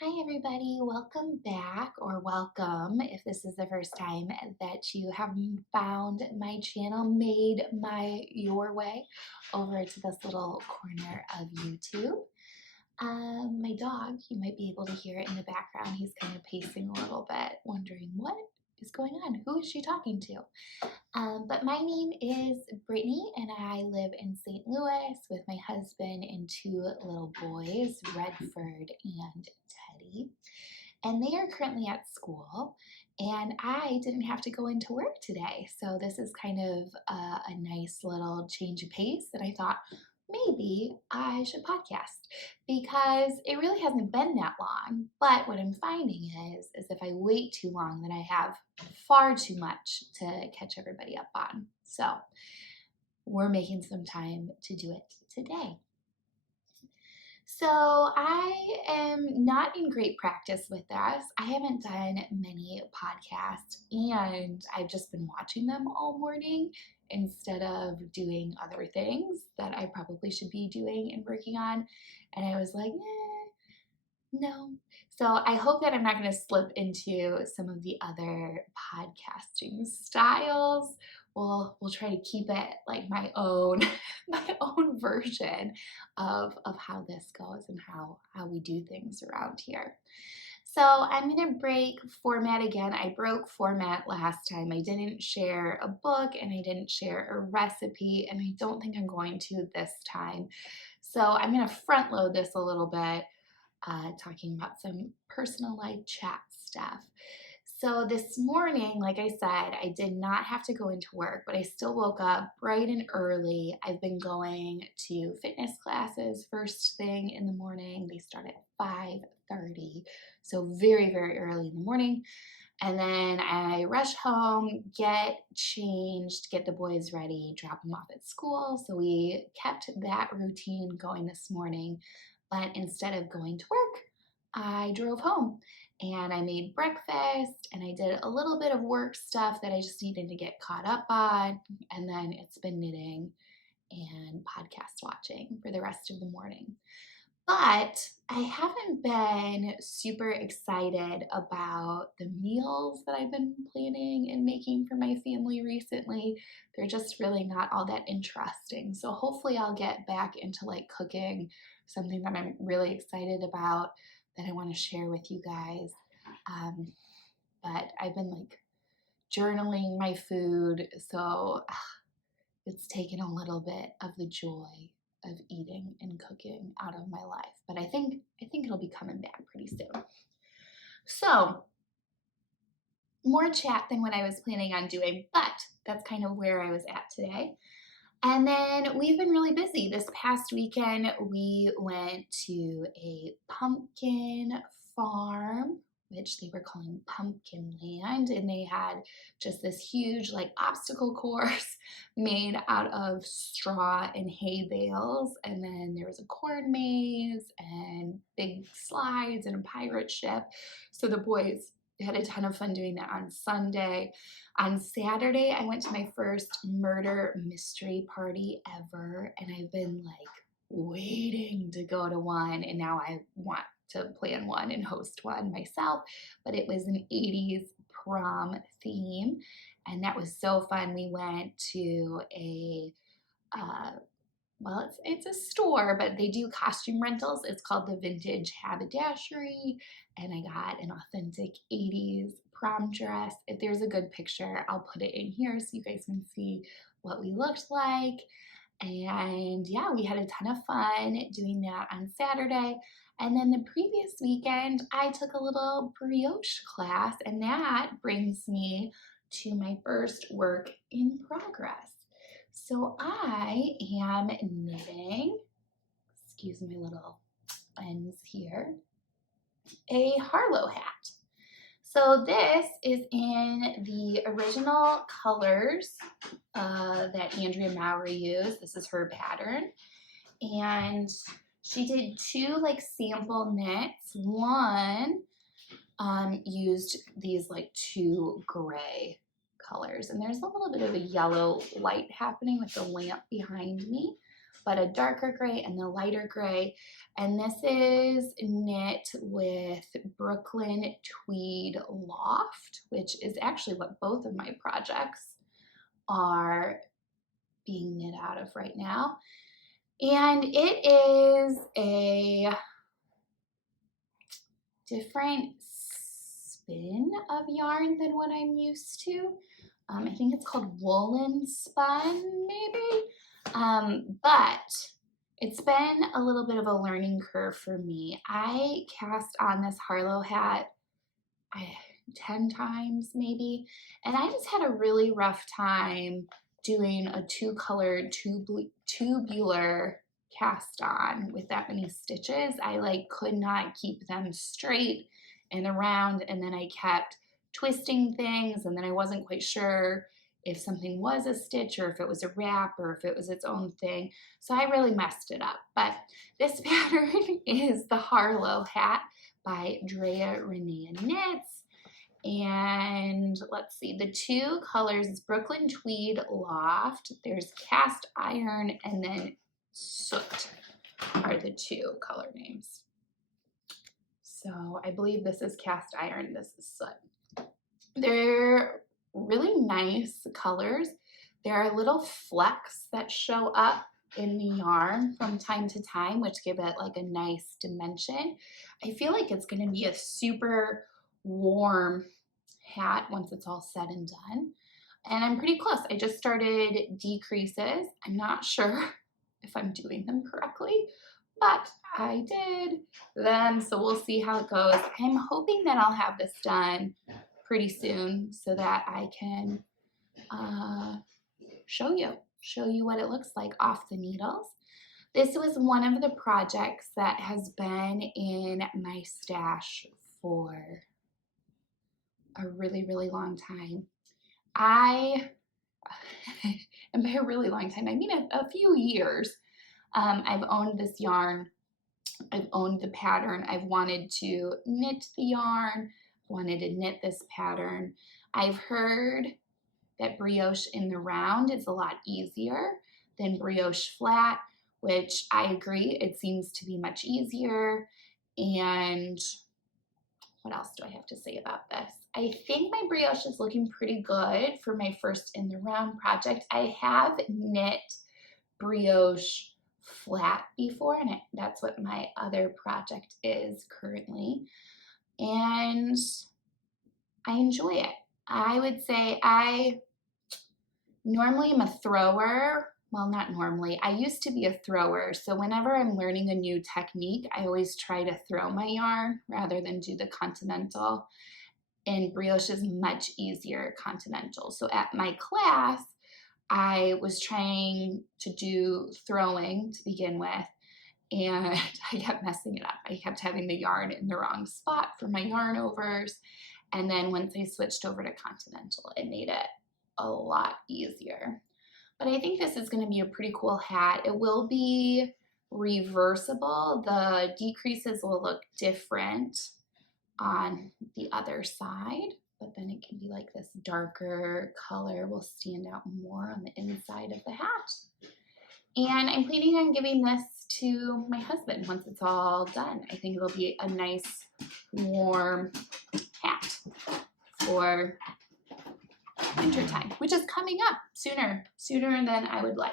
Hi everybody, welcome back or welcome if this is the first time that you have found my channel, made your way over to this little corner of YouTube. My dog, you might be able to hear it in the background. He's kind of pacing a little bit, wondering what is going on? Who is she talking to? But my name is Brittany and I live in St. Louis with my husband and two little boys, Redford and Teddy. And they are currently at school and I didn't have to go into work today. So this is kind of a nice little change of pace that I thought maybe I should podcast because it really hasn't been that long. But what I'm finding is if I wait too long, then I have far too much to catch everybody up on. So we're making some time to do it today. So I am not in great practice with this. I haven't done many podcasts and I've just been watching them all morning instead of doing other things that I probably should be doing and working on. And I was like, no. So I hope that I'm not going to slip into some of the other podcasting styles. We'll try to keep it like my own version of how this goes and how we do things around here. So I'm going to break format again. I broke format last time. I didn't share a book and I didn't share a recipe, and I don't think I'm going to this time. So I'm going to front load this a little bit, talking about some personal life chat stuff. So this morning, like I said, I did not have to go into work, but I still woke up bright and early. I've been going to fitness classes first thing in the morning. They start at 5:30, so very, very early in the morning. And then I rush home, get changed, get the boys ready, drop them off at school. So we kept that routine going this morning. But instead of going to work, I drove home and I made breakfast and I did a little bit of work stuff that I just needed to get caught up on. And then it's been knitting and podcast watching for the rest of the morning. But I haven't been super excited about the meals that I've been planning and making for my family recently. They're just really not all that interesting. So hopefully I'll get back into like cooking, something that I'm really excited about that I want to share with you guys. But I've been like journaling my food, so it's taken a little bit of the joy of eating and cooking out of my life. But I think it'll be coming back pretty soon. So more chat than what I was planning on doing, but that's kind of where I was at today. And then we've been really busy. This past weekend, we went to a pumpkin farm, which they were calling Pumpkin Land, and they had just this huge like obstacle course made out of straw and hay bales, and then there was a corn maze and big slides and a pirate ship. So the boys had a ton of fun doing that on Sunday. On Saturday, I went to my first murder mystery party ever, and I've been like waiting to go to one, and now I want to plan one and host one myself. But it was an 80s prom theme, and that was so fun. We went to a well, it's a store, but they do costume rentals. It's called the Vintage Haberdashery, and I got an authentic 80s prom dress. If there's a good picture, I'll put it in here so you guys can see what we looked like. And yeah, we had a ton of fun doing that on Saturday. And then the previous weekend, I took a little brioche class, and that brings me to my first work in progress. So I am knitting, excuse my little ends here, a Harlow hat. So this is in the original colors that Andrea Mowry used. This is her pattern. And she did two like sample knits. One used these like two gray colors, and there's a little bit of a yellow light happening with the lamp behind me, but a darker gray and the lighter gray. And this is knit with Brooklyn Tweed Loft, which is actually what both of my projects are being knit out of right now. And it is a different spin of yarn than what I'm used to. I think it's called woolen spun, maybe. But it's been a little bit of a learning curve for me. I cast on this Harlow hat 10 times maybe, and I just had a really rough time doing a two-colored tubular cast on with that many stitches. I like could not keep them straight and around, and then I kept twisting things, and then I wasn't quite sure if something was a stitch or if it was a wrap or if it was its own thing. So I really messed it up. But this pattern is the Harlow hat by Raina Knits. And let's see, the two colors is Brooklyn Tweed Loft. There's Cast Iron and then Soot are the two color names. So I believe this is Cast Iron, this is Soot. They're really nice colors. There are little flecks that show up in the yarn from time to time, which give it like a nice dimension. I feel like it's going to be a super warm hat once it's all said and done. And I'm pretty close. I just started decreases. I'm not sure if I'm doing them correctly, but I did them, so we'll see how it goes. I'm hoping that I'll have this done pretty soon so that I can show you what it looks like off the needles. This was one of the projects that has been in my stash for a really, really long time. And by a really long time, I mean a few years. I've owned this yarn. I've owned the pattern. I've wanted to knit the yarn, wanted to knit this pattern. I've heard that brioche in the round is a lot easier than brioche flat, which I agree. It seems to be much easier. And what else do I have to say about this? I think my brioche is looking pretty good for my first in the round project. I have knit brioche flat before, and that's what my other project is currently. And I enjoy it. I would say I normally am a thrower. Well, not normally. I used to be a thrower. So whenever I'm learning a new technique, I always try to throw my yarn rather than do the continental. And brioche is much easier continental. So at my class, I was trying to do throwing to begin with, and I kept messing it up. I kept having the yarn in the wrong spot for my yarn overs. And then once I switched over to continental, it made it a lot easier. But I think this is going to be a pretty cool hat. It will be reversible. The decreases will look different on the other side, but then it can be like this darker color will stand out more on the inside of the hat. And I'm planning on giving this to my husband once it's all done. I think it'll be a nice warm hat for wintertime, which is coming up sooner than I would like.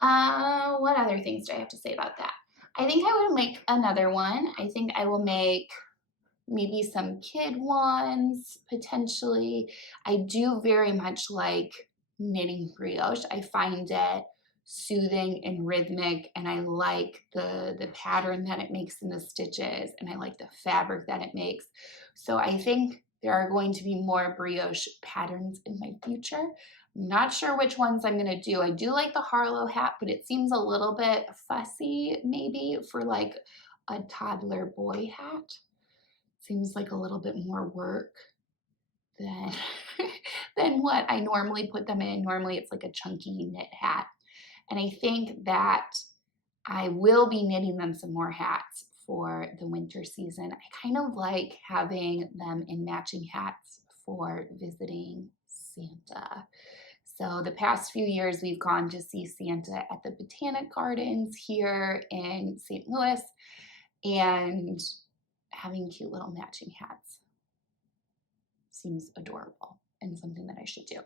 What other things do I have to say about that? I think I would make another one. I think I will make maybe some kid ones, potentially. I do very much like knitting brioche. I find it soothing and rhythmic, and I like the pattern that it makes in the stitches, and I like the fabric that it makes. So I think there are going to be more brioche patterns in my future. I'm not sure which ones I'm going to do. I do like the Harlow hat, but it seems a little bit fussy maybe for like a toddler boy hat. Seems like a little bit more work than, than what I normally put them in. Normally it's like a chunky knit hat. And I think that I will be knitting them some more hats for the winter season. I kind of like having them in matching hats for visiting Santa. So the past few years, we've gone to see Santa at the Botanic Gardens here in St. Louis and having cute little matching hats seems adorable and something that I should do.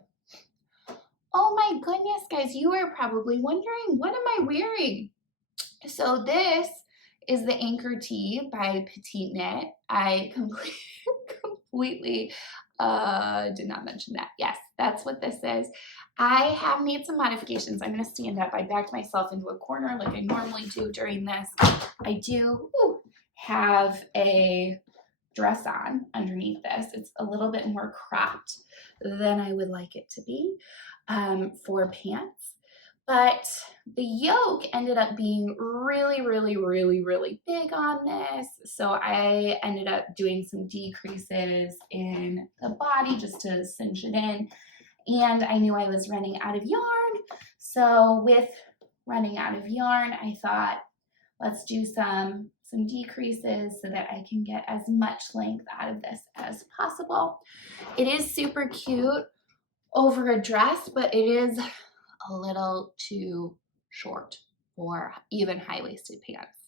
Oh my goodness, guys, you are probably wondering, what am I wearing? So this is the Anchor Tee by Petite Knit. I completely did not mention that. Yes, that's what this is. I have made some modifications. I'm going to stand up. I backed myself into a corner like I normally do during this. I do have a dress on underneath this. It's a little bit more cropped than I would like it to be for pants. But the yoke ended up being really, really, really, really big on this. So I ended up doing some decreases in the body just to cinch it in. And I knew I was running out of yarn. So with running out of yarn, I thought, let's do some decreases so that I can get as much length out of this as possible. It is super cute over a dress, but it is a little too short for even high-waisted pants.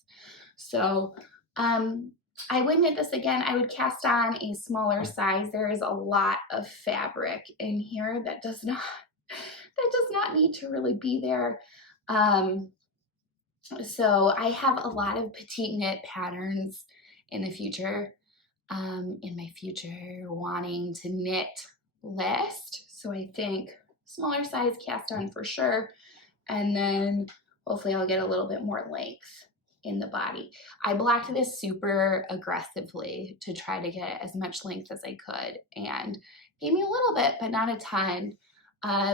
So I would knit this again. I would cast on a smaller size. There is a lot of fabric in here that does not need to really be there. So I have a lot of petite knit patterns in the future, in my future wanting to knit list. So I think smaller size cast on for sure. And then hopefully I'll get a little bit more length in the body. I blocked this super aggressively to try to get as much length as I could, and gave me a little bit, but not a ton.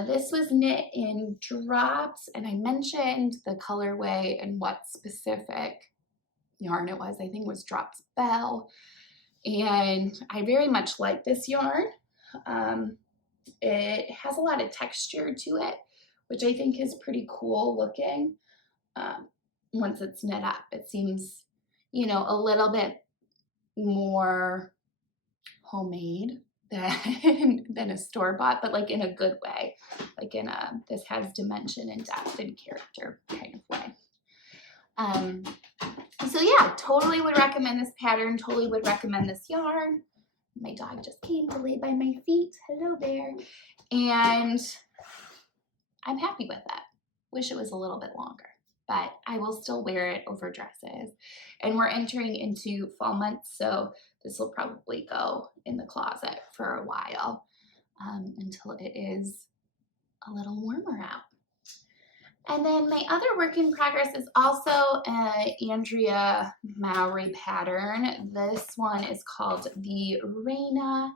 This was knit in drops, and I mentioned the colorway and what specific yarn it was. I think it was Drops Bell, and I very much like this yarn. It has a lot of texture to it, which I think is pretty cool looking. Once it's knit up, it seems, you know, a little bit more homemade than a store-bought, but like in a good way, like in a, this has dimension and depth and character kind of way. So yeah, totally would recommend this pattern, totally would recommend this yarn. My dog just came to lay by my feet. Hello there. And I'm happy with that. Wish it was a little bit longer, but I will still wear it over dresses. And we're entering into fall months, so this will probably go in the closet for a while until it is a little warmer out. And then my other work in progress is also an Andrea Mowry pattern. This one is called the Raina,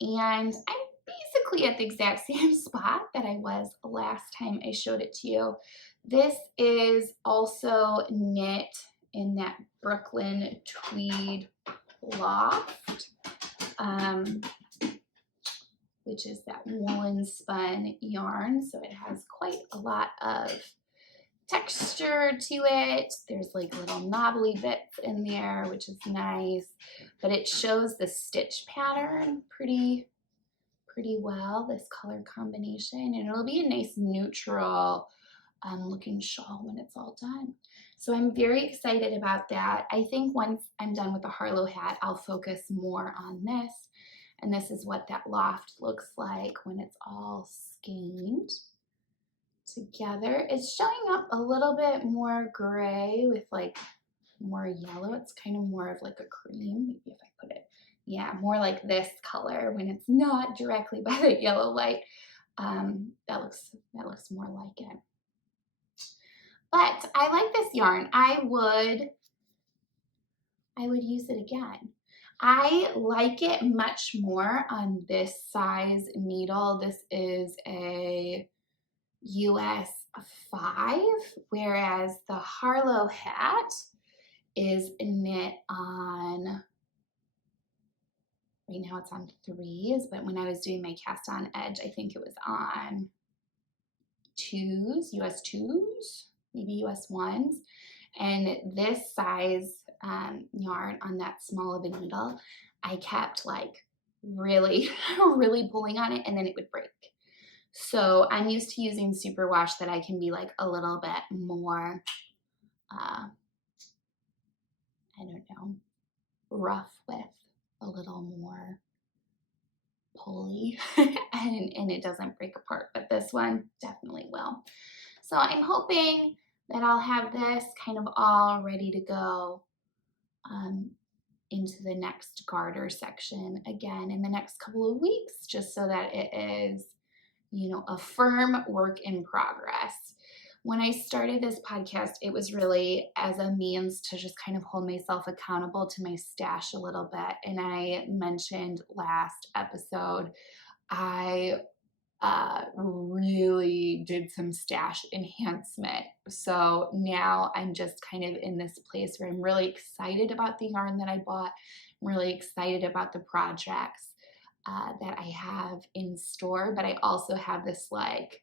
and I'm basically at the exact same spot that I was last time I showed it to you. This is also knit in that Brooklyn tweed loft, which is that woolen spun yarn. So it has quite a lot of texture to it. There's like little knobbly bits in there, which is nice, but it shows the stitch pattern pretty well, this color combination, and it'll be a nice neutral looking shawl when it's all done. So I'm very excited about that. I think once I'm done with the Harlow hat, I'll focus more on this. And this is what that loft looks like when it's all skeined together. It's showing up a little bit more gray with like more yellow. It's kind of more of like a cream, maybe if I put it, yeah, more like this color when it's not directly by the yellow light. That looks more like it. But I like this yarn. I would use it again. I like it much more on this size needle. This is a US 5, whereas the Harlow hat is knit on, right now it's on 3s, but when I was doing my cast on edge, I think it was on 2s, US 2s, maybe US 1s. And this size yarn on that small of a needle, I kept like really, really pulling on it, and then it would break. So I'm used to using superwash that I can be like a little bit more, I don't know, rough with, a little more pulley, and it doesn't break apart, but this one definitely will. So I'm hoping that I'll have this kind of all ready to go into the next garter section again in the next couple of weeks, just so that it is, you know, a firm work in progress. When I started this podcast, it was really as a means to just kind of hold myself accountable to my stash a little bit. And I mentioned last episode, I really did some stash enhancement. So now I'm just kind of in this place where I'm really excited about the yarn that I bought. I'm really excited about the projects that I have in store, but I also have this like,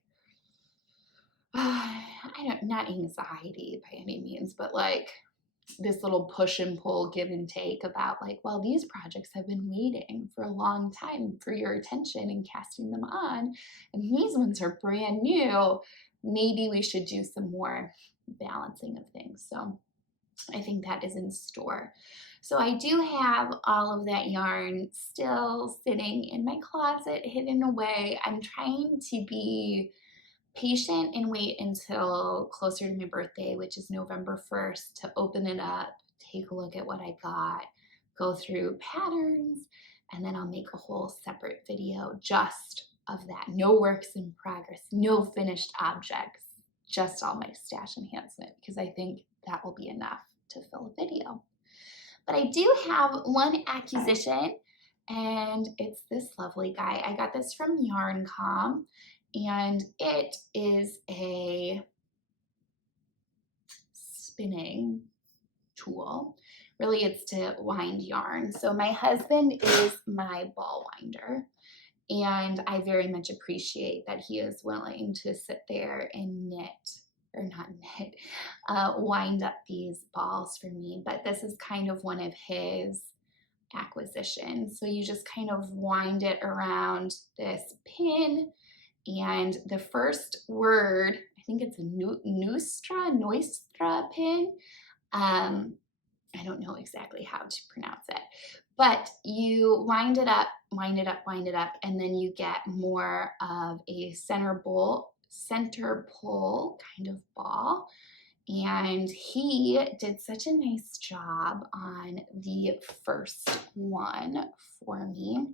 not anxiety by any means, but like this little push and pull, give and take about like, well, these projects have been waiting for a long time for your attention and casting them on, and these ones are brand new. Maybe we should do some more balancing of things. So I think that is in store. So I do have all of that yarn still sitting in my closet, hidden away. I'm trying to be patient and wait until closer to my birthday, which is November 1st, to open it up, take a look at what I got, go through patterns, and then I'll make a whole separate video just of that. No works in progress, no finished objects, just all my stash enhancement, because I think that will be enough to fill a video. But I do have one acquisition, and it's this lovely guy. I got this from YarnCom, and it is a spinning tool. Really, it's to wind yarn. So my husband is my ball winder, and I very much appreciate that he is willing to sit there and wind up these balls for me. But this is kind of one of his acquisitions. So you just kind of wind it around this pin, and the first word, I think it's a Noistra pin. I don't know exactly how to pronounce it, but you wind it up, and then you get more of a center pull kind of ball. And he did such a nice job on the first one for me.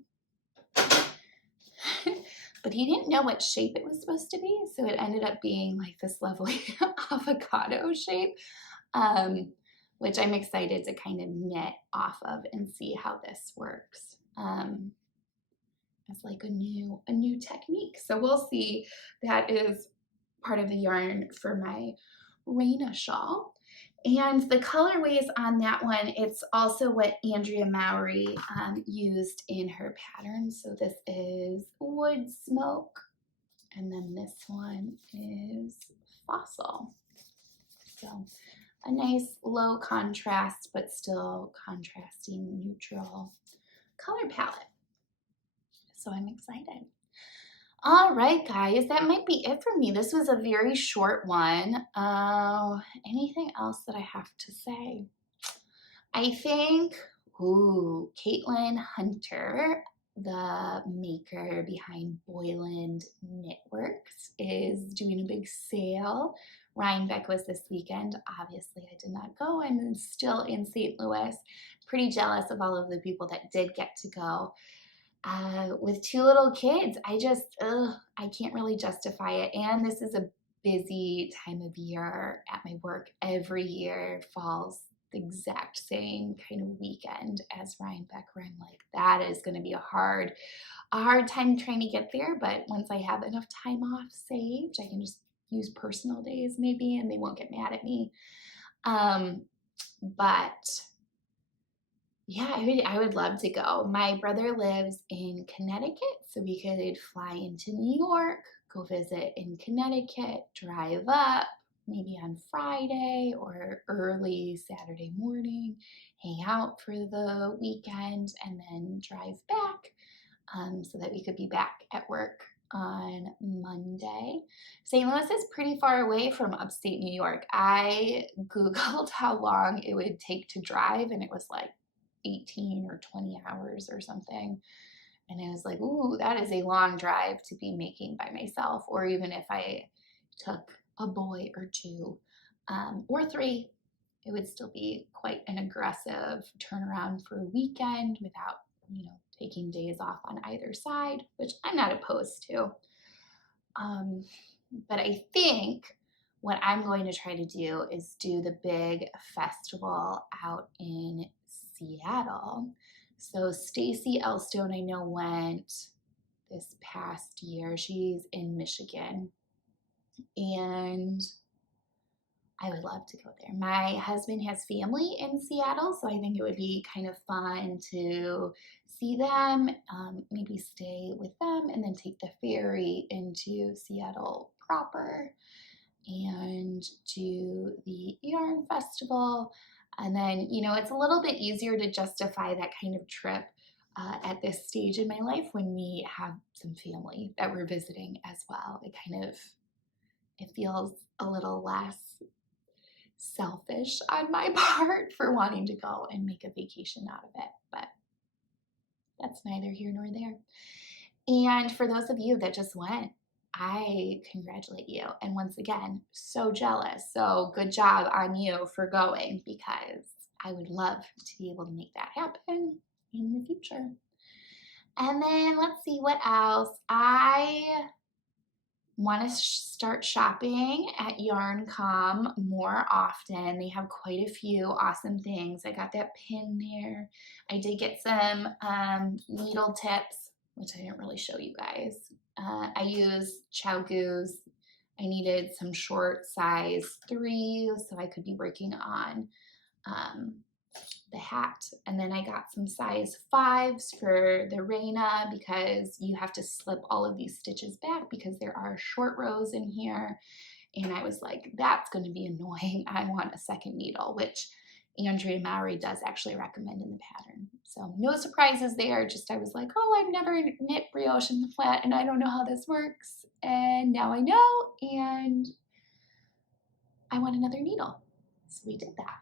But he didn't know what shape it was supposed to be, so it ended up being like this lovely avocado shape, which I'm excited to kind of knit off of and see how this works as like a new technique. So we'll see. That is part of the yarn for my Raina shawl. And the colorways on that one, it's also what Andrea Mowry used in her pattern. So this is Wood Smoke, and then this one is Fossil. So a nice low contrast, but still contrasting neutral color palette. So I'm excited. All right, guys, that might be it for me. This was a very short one. Anything else that I have to say? I think, Caitlin Hunter, the maker behind Boyland Knitworks, is doing a big sale. Rhinebeck was this weekend. Obviously, I did not go. I'm still in St. Louis. Pretty jealous of all of the people that did get to go. With two little kids, I can't really justify it. And this is a busy time of year at my work. Every year falls the exact same kind of weekend as Rhinebeck, where I'm like, that is going to be a hard time trying to get there. But once I have enough time off saved, I can just use personal days maybe, and they won't get mad at me. But yeah, I would love to go. My brother lives in Connecticut, so we could fly into New York, go visit in Connecticut, drive up maybe on Friday or early Saturday morning, hang out for the weekend, and then drive back so that we could be back at work on Monday. St. Louis is pretty far away from upstate New York. I Googled how long it would take to drive, and it was like 18 or 20 hours or something. And I was like, ooh, that is a long drive to be making by myself, or even if I took a boy or two or three, it would still be quite an aggressive turnaround for a weekend without, taking days off on either side, which I'm not opposed to. But I think what I'm going to try to do is do the big festival out in Seattle. So Stacy Elstone, I know, went this past year. She's in Michigan, and I would love to go there. My husband has family in Seattle, so I think it would be kind of fun to see them, maybe stay with them, and then take the ferry into Seattle proper and do the yarn festival. And then, it's a little bit easier to justify that kind of trip at this stage in my life when we have some family that we're visiting as well. It feels a little less selfish on my part for wanting to go and make a vacation out of it, but that's neither here nor there. And for those of you that just went, I congratulate you. And once again, so jealous. So good job on you for going, because I would love to be able to make that happen in the future. And then let's see what else. I want to start shopping at YarnCom more often. They have quite a few awesome things. I got that pin there. I did get some needle tips, which I didn't really show you guys. I used Chowgoos. I needed some short size 3 so I could be working on the hat. And then I got some size 5s for the Raina, because you have to slip all of these stitches back because there are short rows in here. And I was like, that's going to be annoying. I want a second needle, which Andrea Mowry does actually recommend in the pattern. So no surprises there. Just I was like, oh, I've never knit brioche in the flat and I don't know how this works. And now I know, and I want another needle. So we did that.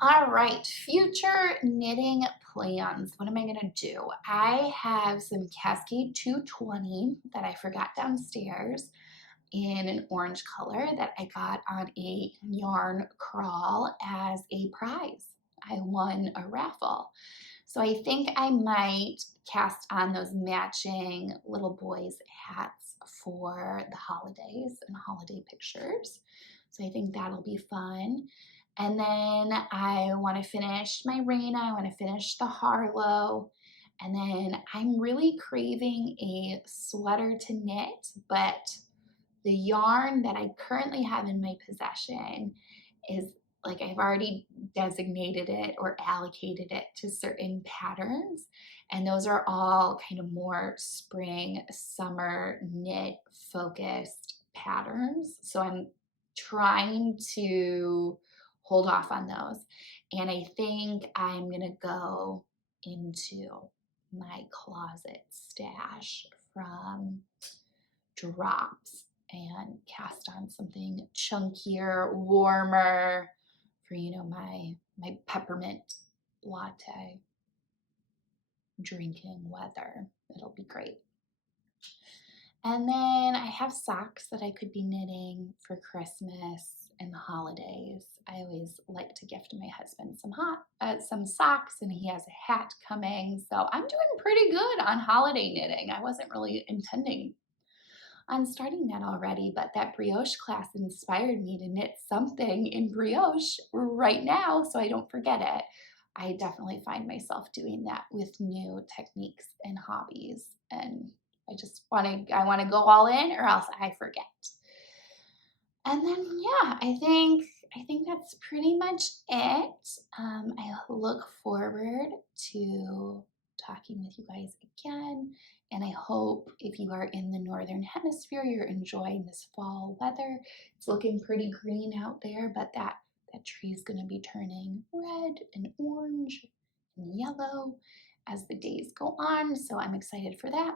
All right, future knitting plans. What am I gonna do? I have some Cascade 220 that I forgot downstairs in an orange color that I got on a yarn crawl as a prize. I won a raffle. So I think I might cast on those matching little boys' hats for the holidays and holiday pictures. So I think that'll be fun. And then I want to finish my Raina. I want to finish the Harlow. And then I'm really craving a sweater to knit, but the yarn that I currently have in my possession is like I've already designated it or allocated it to certain patterns. And those are all kind of more spring, summer knit focused patterns. So I'm trying to hold off on those. And I think I'm going to go into my closet stash from Drops and cast on something chunkier, warmer for, my peppermint latte drinking weather. It'll be great. And then I have socks that I could be knitting for Christmas and the holidays. I always like to gift my husband some socks, and he has a hat coming. So I'm doing pretty good on holiday knitting. I wasn't really intending on starting that already, but that brioche class inspired me to knit something in brioche right now so I don't forget it. I definitely find myself doing that with new techniques and hobbies, and I want to go all in or else I forget. And then, yeah, I think that's pretty much it. I look forward to talking with you guys again. And I hope if you are in the Northern Hemisphere, you're enjoying this fall weather. It's looking pretty green out there, but that tree is going to be turning red and orange and yellow as the days go on. So I'm excited for that.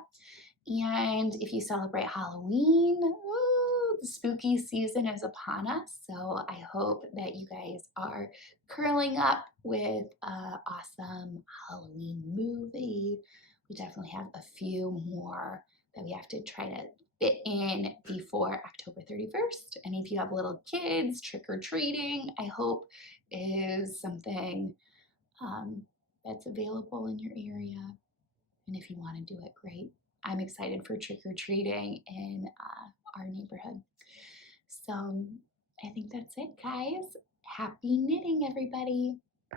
And if you celebrate Halloween, ooh, the spooky season is upon us. So I hope that you guys are curling up with an awesome Halloween movie. We definitely have a few more that we have to try to fit in before October 31st. And if you have little kids, trick or treating, I hope is something that's available in your area. And if you want to do it, great. I'm excited for trick or treating in our neighborhood. So I think that's it, guys. Happy knitting, everybody.